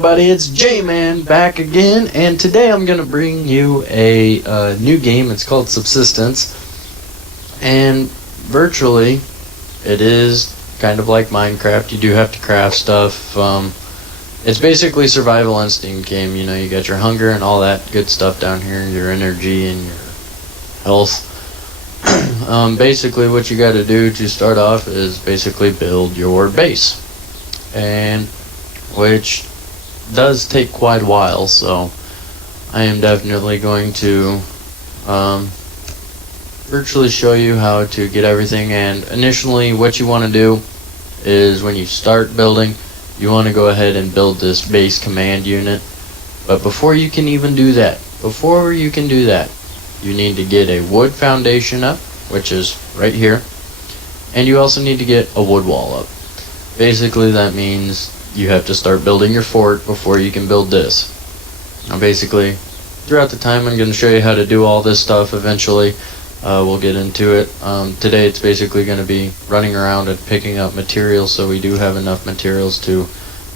Everybody, it's J-Man back again, and today I'm gonna bring you a new game. It's called Subsistence, and virtually it is kind of like Minecraft. You do have to craft stuff. It's basically survival instinct game. You know, you got your hunger and all that good stuff down here, your energy and your health. Basically what you got to do to start off is basically build your base, and which does take quite a while, so I am definitely going to virtually show you how to get everything. And initially what you want to do is when you start building, you want to go ahead and build this base command unit. But before you can do that, you need to get a wood foundation up, which is right here, and you also need to get a wood wall up. Basically that means you have to start building your fort before you can build this. Now basically, throughout the time I'm going to show you how to do all this stuff. Eventually we'll get into it. Today it's basically going to be running around and picking up materials, so we do have enough materials to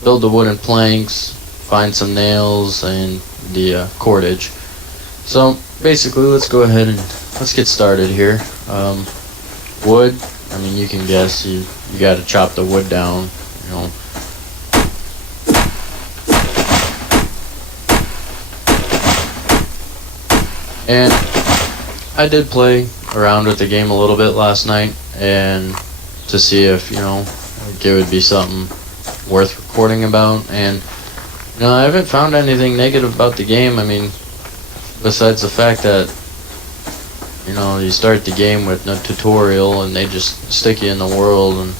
build the wooden planks, find some nails, and the cordage. So basically let's go ahead and let's get started here. Wood, I mean, you can guess, you got to chop the wood down, you know. And I did play around with the game a little bit last night, and to see if, you know, it would be something worth recording about. And, you know, I haven't found anything negative about the game. I mean, besides the fact that, you know, you start the game with no tutorial and they just stick you in the world and,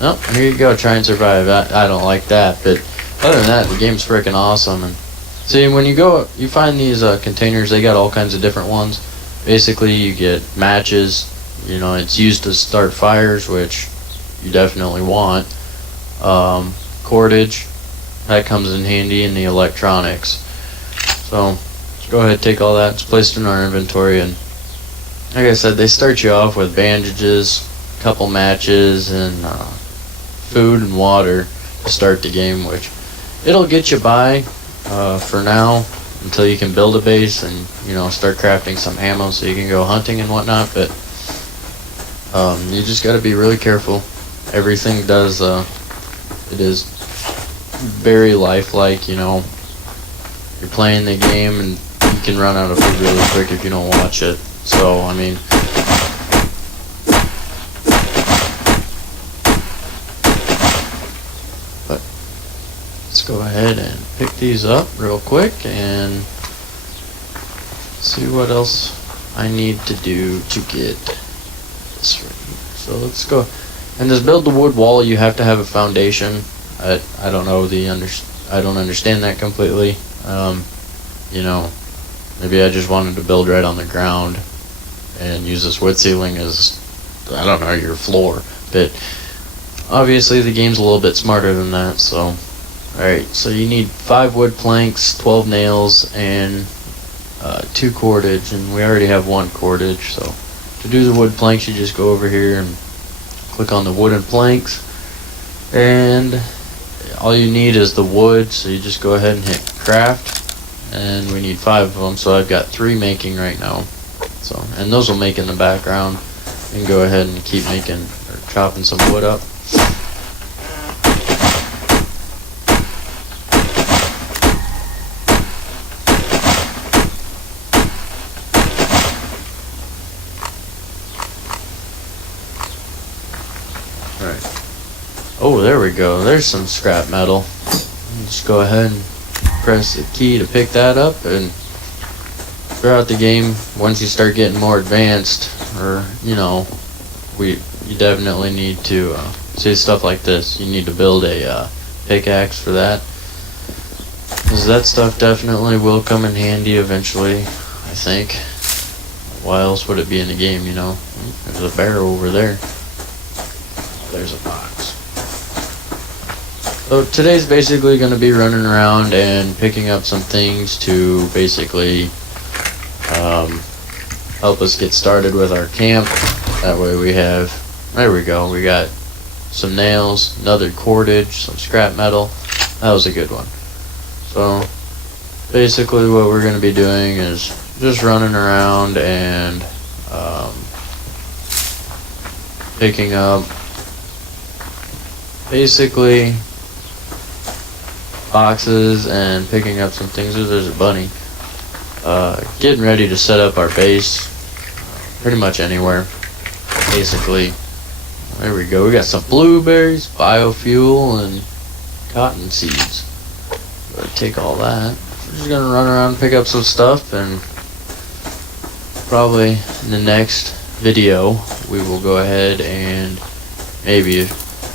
oh, here you go, try and survive. I don't like that, but other than that, the game's freaking awesome. And see, when you find these containers, they got all kinds of different ones. Basically, you get matches. You know, it's used to start fires, which you definitely want. Cordage, that comes in handy, in the electronics. So, let's go ahead, take all that. It's placed in our inventory, and like I said, they start you off with bandages, a couple matches, and food and water to start the game, which it'll get you by for now until you can build a base and, you know, start crafting some ammo so you can go hunting and whatnot. But you just got to be really careful. Everything does it is very lifelike. You know, you're playing the game and you can run out of food really quick if you don't watch it. So I mean, but let's go ahead and pick these up real quick and see what else I need to do to get this right here. So let's go. And this build the wood wall, you have to have a foundation. I don't know I don't understand that completely. You know, maybe I just wanted to build right on the ground and use this wood ceiling as, I don't know, your floor. But obviously the game's a little bit smarter than that. So alright, so you need 5 wood planks, 12 nails, and 2 cordage, and we already have 1 cordage. So to do the wood planks, you just go over here and click on the wooden planks, and all you need is the wood, so you just go ahead and hit craft, and we need 5 of them, so I've got 3 making right now. So, and those will make in the background. You can go ahead and keep making or chopping some wood up. Alright. Oh, there we go. There's some scrap metal. Just go ahead and press the key to pick that up, and throughout the game, once you start getting more advanced, or, you know, you definitely need to see stuff like this. You need to build a pickaxe for that, because that stuff definitely will come in handy eventually, I think. Why else would it be in the game, you know? There's a bear over there. There's a box. So today's basically going to be running around and picking up some things to basically help us get started with our camp. That way we have, there we go, we got some nails, another cordage, some scrap metal. That was a good one. So basically what we're going to be doing is just running around and picking up basically boxes and picking up some things. There's a bunny. Getting ready to set up our base pretty much anywhere. Basically, there we go. We got some blueberries, biofuel, and cotton seeds. Gotta take all that. We're just gonna run around and pick up some stuff, and probably in the next video we will go ahead and maybe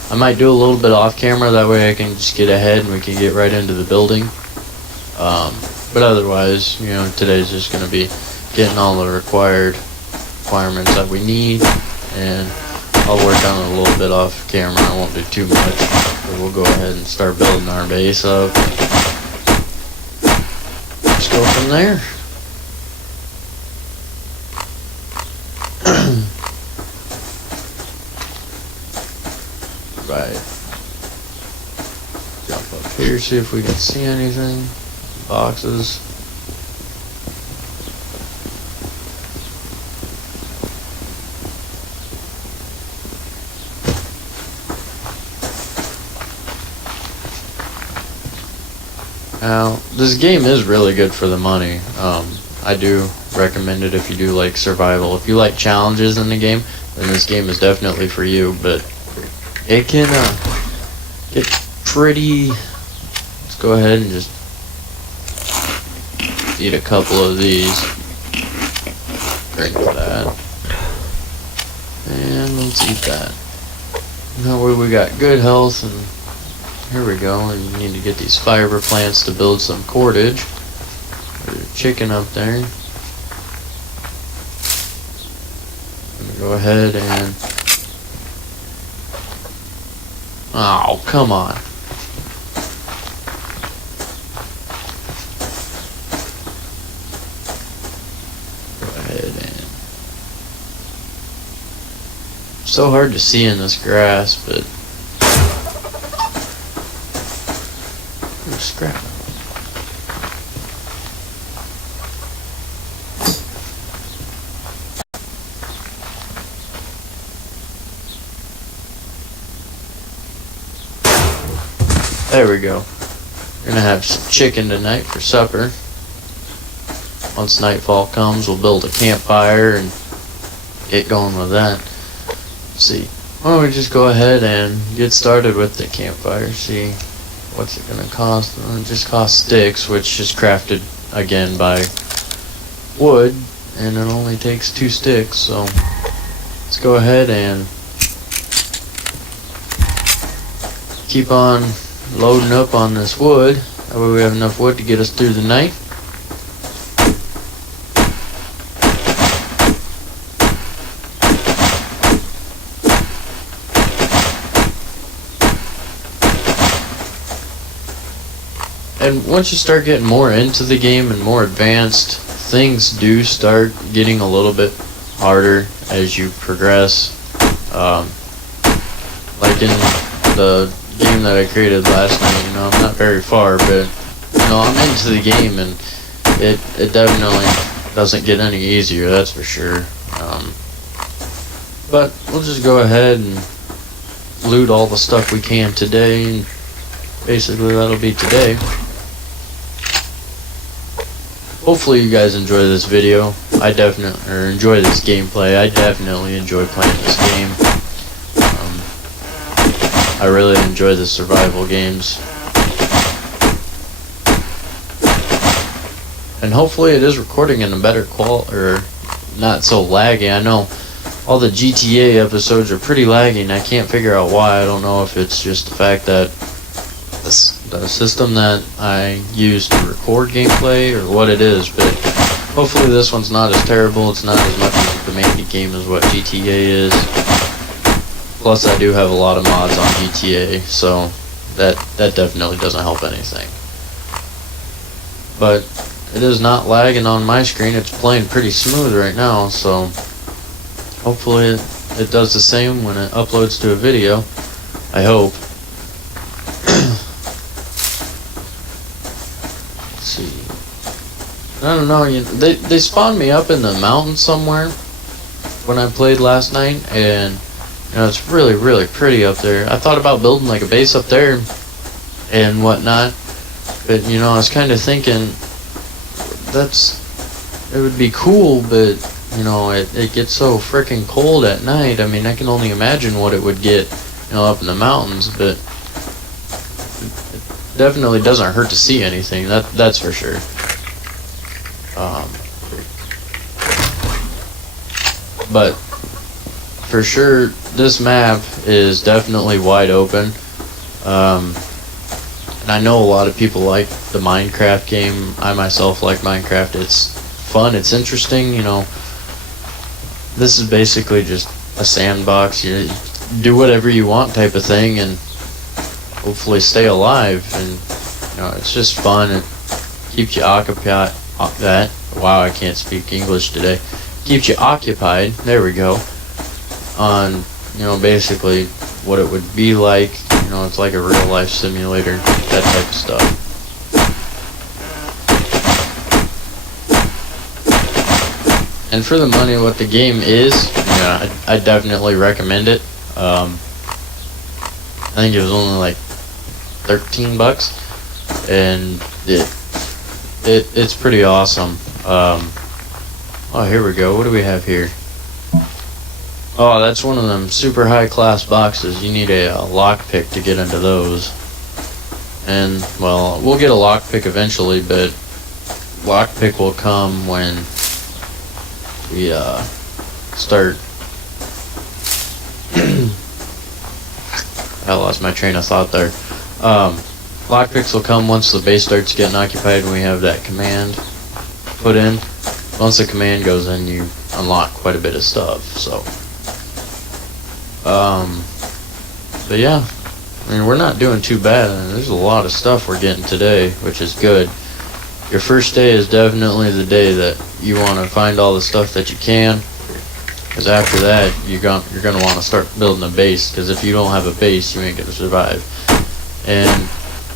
I might do a little bit off camera, that way I can just get ahead and we can get right into the building. But otherwise, you know, today's just going to be getting all the requirements that we need, and I'll work on it a little bit off camera. I won't do too much, but we'll go ahead and start building our base up. Let's go from there. Right. Jump up here, see if we can see anything. Boxes. Now, this game is really good for the money. I do recommend it if you do like survival. If you like challenges in the game, then this game is definitely for you, but it can get pretty. Let's go ahead and just eat a couple of these. Drink that. And let's eat that. That way we got good health, and here we go. And you need to get these fiber plants to build some cordage. There's a chicken up there. I'm gonna go ahead and... Oh, come on. So hard to see in this grass, but scrap. There we go. We're gonna have some chicken tonight for supper. Once nightfall comes, we'll build a campfire and get going with that. See, why don't we just go ahead and get started with the campfire. See what's it gonna cost. It just costs sticks, which is crafted again by wood, and it only takes 2 sticks. So let's go ahead and keep on loading up on this wood. That way we have enough wood to get us through the night. And once you start getting more into the game and more advanced, things do start getting a little bit harder as you progress. Like in the game that I created last night, you know, I'm not very far, but you know, I'm into the game, and it definitely doesn't get any easier, that's for sure. But we'll just go ahead and loot all the stuff we can today, and basically that'll be today. Hopefully you guys enjoy this video. Enjoy this gameplay. I definitely enjoy playing this game. I really enjoy the survival games. And hopefully it is recording in a better quality, or not so laggy. I know all the GTA episodes are pretty laggy, and I can't figure out why. I don't know if it's just the fact that the system that I use to record gameplay or what it is, but hopefully this one's not as terrible. It's not as much of a demanding game as what GTA is. Plus I do have a lot of mods on GTA, so that definitely doesn't help anything. But it is not lagging on my screen. It's playing pretty smooth right now, so hopefully it does the same when it uploads to a video. I hope. Let's see. I don't know. They spawned me up in the mountain somewhere when I played last night, and it's really, really pretty up there. I thought about building like a base up there and whatnot, but I was kind of thinking it would be cool, but it gets so freaking cold at night. I mean, I can only imagine what it would get up in the mountains, but it definitely doesn't hurt to see anything. That's for sure. But for sure, this map is definitely wide open. And I know a lot of people like the Minecraft game. I myself like Minecraft. It's fun. It's interesting. This is basically just a sandbox. You do whatever you want type of thing, and hopefully stay alive. And it's just fun. It keeps you occupied. Wow, I can't speak English today. Keeps you occupied. There we go. On basically what it would be like. It's like a real life simulator, that type of stuff. And for the money, what the game is, I definitely recommend it. I think it was only like $13, and it's pretty awesome. Oh, here we go. What do we have here? Oh, that's one of them super high class boxes. You need a lockpick to get into those. And, well, we'll get a lockpick eventually, but lockpick will come when we start. I lost my train of thought there. Lockpicks will come once the base starts getting occupied and we have that command put in. Once the command goes in, you unlock quite a bit of stuff, so. But yeah, I mean, we're not doing too bad. There's a lot of stuff we're getting today, which is good. Your first day is definitely the day that you want to find all the stuff that you can, because after that, you're going to want to start building a base, because if you don't have a base, you ain't going to survive. And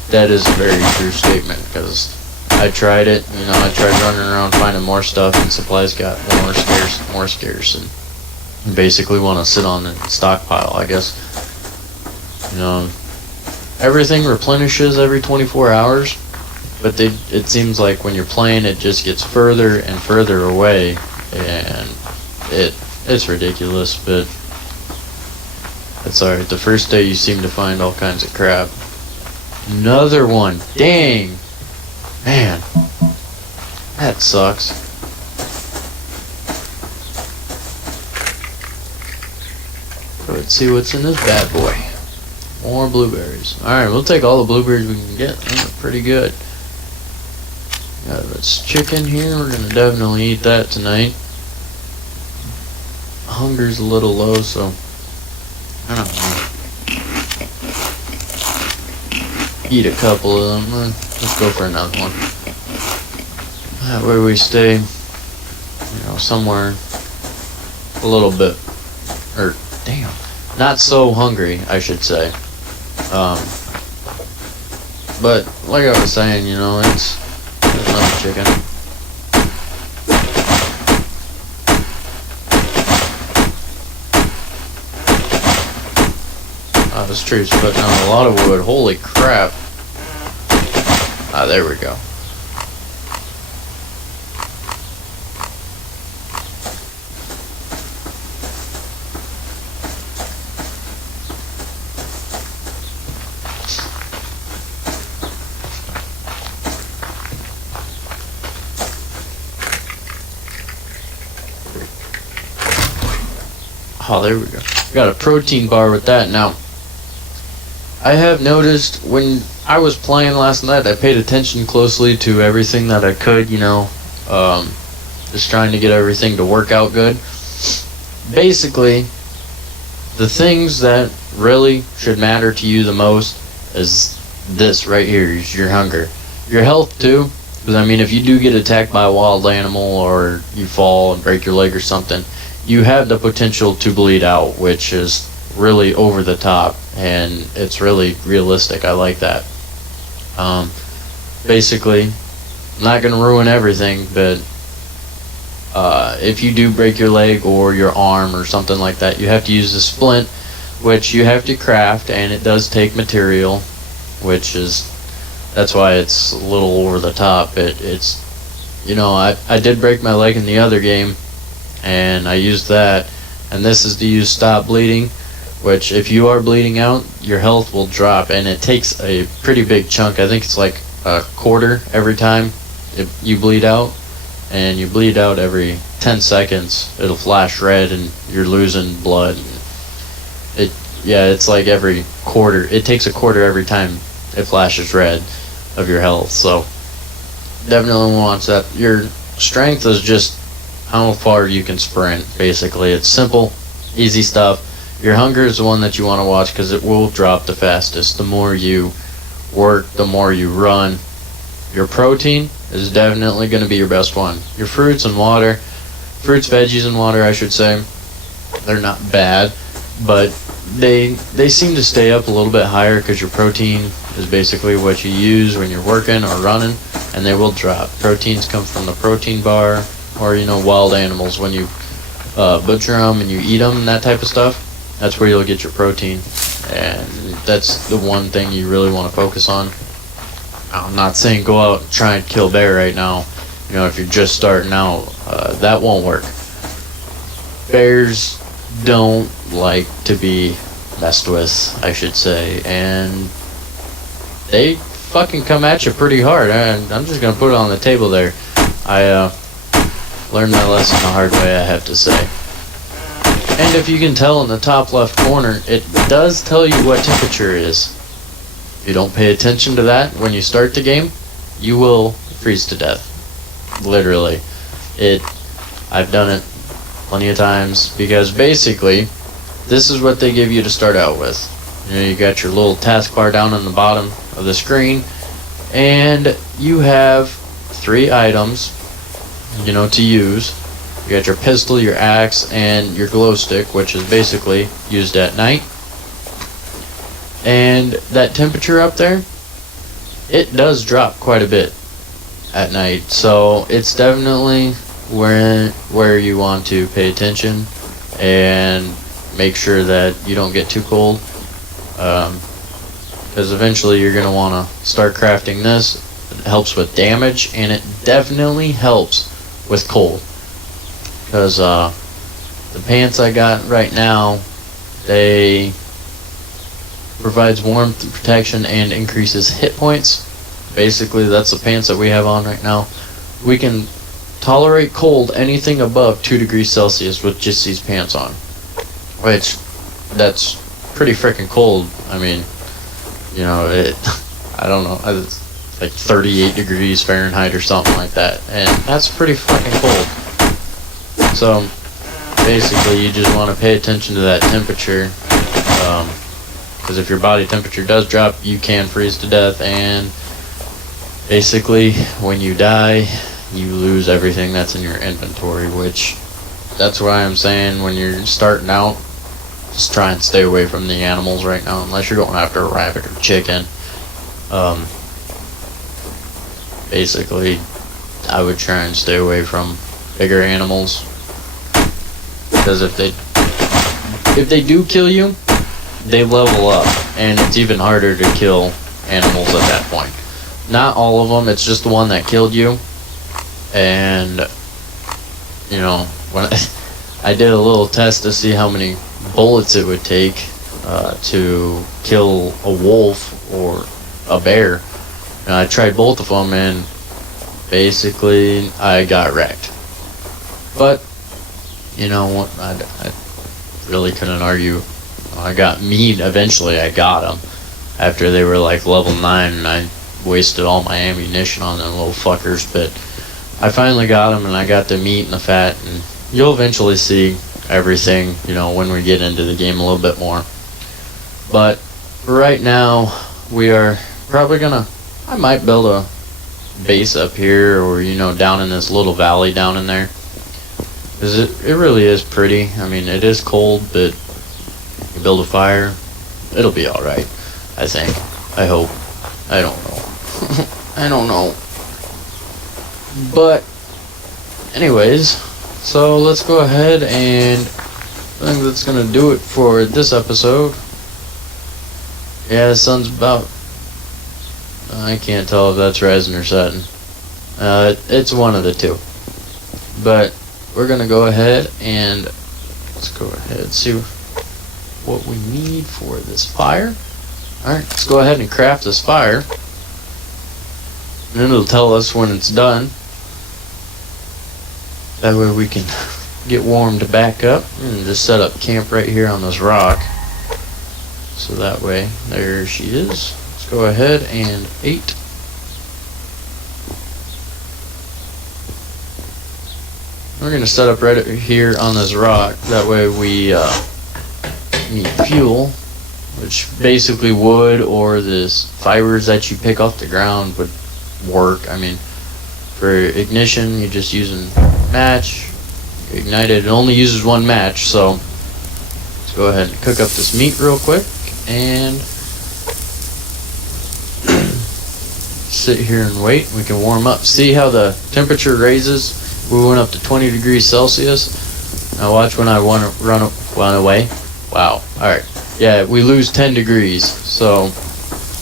that is a very true statement, because I tried it, I tried running around finding more stuff, and supplies got more scarce, and basically want to sit on and stockpile, I guess. Everything replenishes every 24 hours, but it seems like when you're playing, it just gets further and further away, and it's ridiculous, but it's alright. The first day you seem to find all kinds of crap. Another one. Dang. Man. That sucks. Let's see what's in this bad boy. More blueberries. Alright, we'll take all the blueberries we can get. They're pretty good. Got this chicken here. We're going to definitely eat that tonight. Hunger's a little low, so I don't know. Eat a couple of them. Let's go for another one. That way we stay, somewhere a little bit, not so hungry, I should say. But like I was saying, it's another chicken. Oh, this tree's putting on a lot of wood. Holy crap. Ah, there we go. Oh, there we go. Got a protein bar with that. Now, I have noticed when I was playing last night, I paid attention closely to everything that I could, just trying to get everything to work out good. Basically, the things that really should matter to you the most is this right here, is your hunger. Your health too, because if you do get attacked by a wild animal or you fall and break your leg or something, you have the potential to bleed out, which is really over the top, and it's really realistic. I like that. Basically, I'm not gonna ruin everything, but if you do break your leg or your arm or something like that, you have to use the splint, which you have to craft, and it does take material, which is, that's why it's a little over the top. It's, you know, I did break my leg in the other game, and I used that, and this is to use stop bleeding, which if you are bleeding out, your health will drop, and it takes a pretty big chunk. I think it's like a quarter every time if you bleed out, and you bleed out every 10 seconds, it'll flash red and you're losing blood. It's like every quarter. It takes a quarter every time it flashes red of your health. So definitely wants that. Your strength is just how far you can sprint, basically. It's simple, easy stuff. Your hunger is the one that you want to watch because it will drop the fastest. The more you work, the more you run. Your protein is definitely going to be your best one. Your fruits and water, fruits, veggies, and water, I should say, they're not bad, but they seem to stay up a little bit higher because your protein is basically what you use when you're working or running, and they will drop. Proteins come from the protein bar, or, you know, wild animals. When you butcher them and you eat them and that type of stuff, that's where you'll get your protein, and that's the one thing you really want to focus on. I'm not saying go out and try and kill bear right now. You know, if you're just starting out, that won't work. Bears don't like to be messed with, I should say, and they fucking come at you pretty hard. And I'm just gonna put it on the table there. I learned my lesson the hard way, I have to say. And if you can tell in the top left corner, it does tell you what temperature it is. If you don't pay attention to that when you start the game, you will freeze to death. Literally. I've done it plenty of times, because basically this is what they give you to start out with. You know, you got your little taskbar down on the bottom of the screen, and you have 3 items, you know, to use. You got your pistol, your axe, and your glow stick, which is basically used at night. And that temperature up there, it does drop quite a bit at night, so it's definitely where you want to pay attention and make sure that you don't get too cold, because eventually you're going to want to start crafting this. It helps with damage, and it definitely helps with cold, because the pants I got right now, they provides warmth, protection, and increases hit points. Basically, that's the pants that we have on right now. We can tolerate cold anything above 2 degrees Celsius with just these pants on, which, that's pretty freaking cold. I mean, you know, I don't know, it's like 38 degrees Fahrenheit or something like that, and that's pretty fucking cold. So basically, you just want to pay attention to that temperature, because if your body temperature does drop, you can freeze to death, and basically when you die, you lose everything that's in your inventory, which, that's why I'm saying when you're starting out, just try and stay away from the animals right now, unless you're going after a rabbit or chicken. Basically, I would try and stay away from bigger animals, because if they do kill you, they level up, and it's even harder to kill animals at that point. Not all of them, it's just the one that killed you. And, you know, when I did a little test to see how many bullets it would take to kill a wolf or a bear, and I tried both of them, and basically I got wrecked. But, you know what, I really couldn't argue. I got meat, eventually I got them, after they were like level 9, and I wasted all my ammunition on them little fuckers, but I finally got them, and I got the meat and the fat, and you'll eventually see everything, you know, when we get into the game a little bit more. But right now, we are probably gonna, I might build a base up here, or, you know, down in this little valley down in there, because it really is pretty. I mean, it is cold, but you build a fire, it'll be alright, I think. I hope. I don't know. I don't know. But anyways, so let's go ahead, and I think that's gonna do it for this episode. Yeah, the sun's about, I can't tell if that's rising or setting. It's one of the two. But we're gonna go ahead and let's go ahead and see what we need for this fire. Alright, let's go ahead and craft this fire. And then it'll tell us when it's done. That way we can get warmed back up. And just set up camp right here on this rock. So that way, there she is. Let's go ahead and 8. We're going to set up right here on this rock. That way we need fuel, which basically wood or this fibers that you pick off the ground would work. I mean, for ignition, you're just using match. Ignite it. It only uses one match, so let's go ahead and cook up this meat real quick and sit here and wait. We can warm up. See how the temperature raises? We went up to 20 degrees Celsius. Now watch when I want to run away. Wow. Alright. Yeah, we lose 10 degrees. So,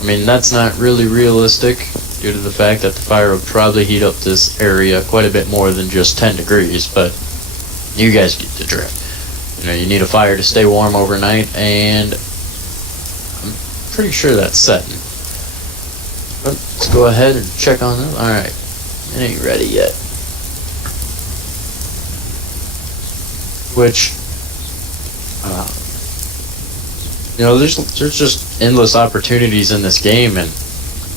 I mean, that's not really realistic due to the fact that the fire would probably heat up this area quite a bit more than just 10 degrees. But you guys get the drift. You know, you need a fire to stay warm overnight, and I'm pretty sure that's setting. But let's go ahead and check on this. Alright. It ain't ready yet. Which, you know, there's just endless opportunities in this game, and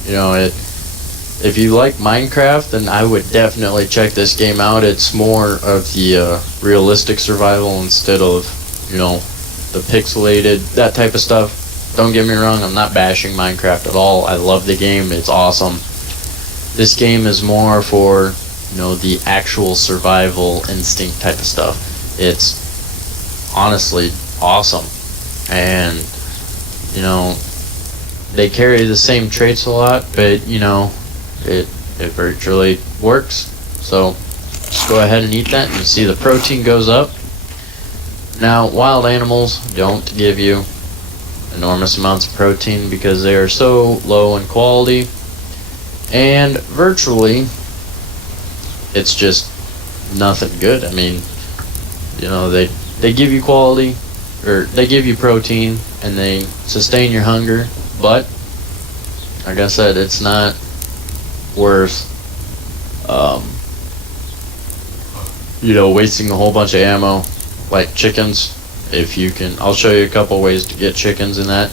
you know, if you like Minecraft, then I would definitely check this game out. It's more of the realistic survival instead of, you know, the pixelated, that type of stuff. Don't get me wrong, I'm not bashing Minecraft at all. I love the game, it's awesome. This game is more for, you know, the actual survival instinct type of stuff. It's honestly awesome, and you know, they carry the same traits a lot, but you know, it virtually works. So just go ahead and eat that, and you see the protein goes up. Now, wild animals don't give you enormous amounts of protein because they are so low in quality, and virtually it's just nothing good. I mean, you know, they give you quality, or they give you protein, and they sustain your hunger, but like I said, it's not worth you know, wasting a whole bunch of ammo like chickens. If you can, I'll show you a couple ways to get chickens in that.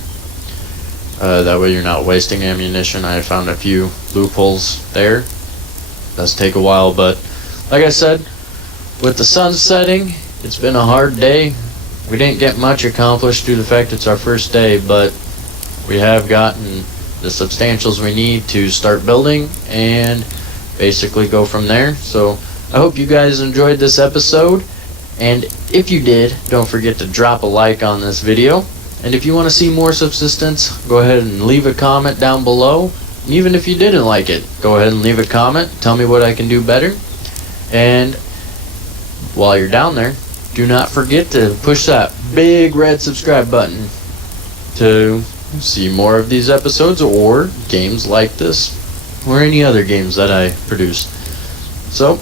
That way you're not wasting ammunition. I found a few loopholes there. Does take a while, but like I said, with the sun setting, it's been a hard day. We didn't get much accomplished due to the fact it's our first day, but we have gotten the substantials we need to start building and basically go from there. So I hope you guys enjoyed this episode, and if you did, don't forget to drop a like on this video. And if you want to see more Subsistence, go ahead and leave a comment down below. And even if you didn't like it, go ahead and leave a comment. Tell me what I can do better. And while you're down there, do not forget to push that big red subscribe button to see more of these episodes or games like this or any other games that I produce. So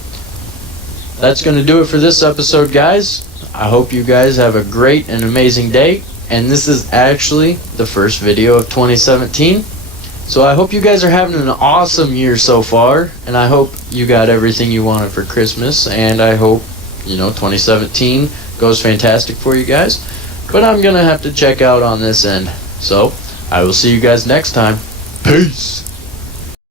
that's going to do it for this episode, guys. I hope you guys have a great and amazing day, and this is actually the first video of 2017. So I hope you guys are having an awesome year so far, and I hope you got everything you wanted for Christmas, and I hope, you know, 2017 goes fantastic for you guys. But I'm gonna have to check out on this end. So I will see you guys next time. Peace.